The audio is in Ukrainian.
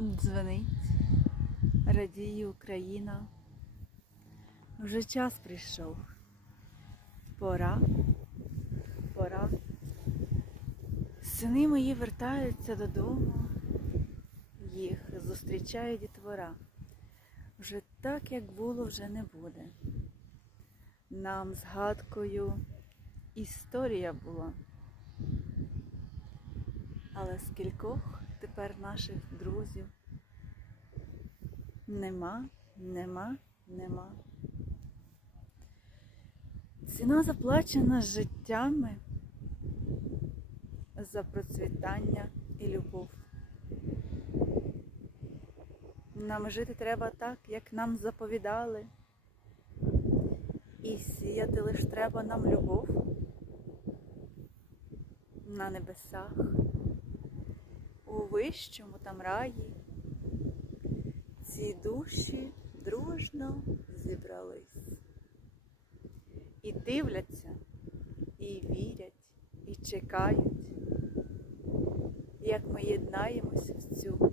Дзвонить, радіє Україна. Вже час прийшов. Пора, пора. Сини мої вертаються додому, їх зустрічає дітвора. Вже так, як було, вже не буде. Нам згадкою історія була. Але скількох тепер наших друзів нема, нема, нема. Ціна заплачена життями за процвітання і любов. Нам жити треба так, як нам заповідали. І сіяти лиш треба нам любов на небесах, вищому там раї. Ці душі дружно зібрались. І дивляться, і вірять, і чекають, як ми єднаємося в цю.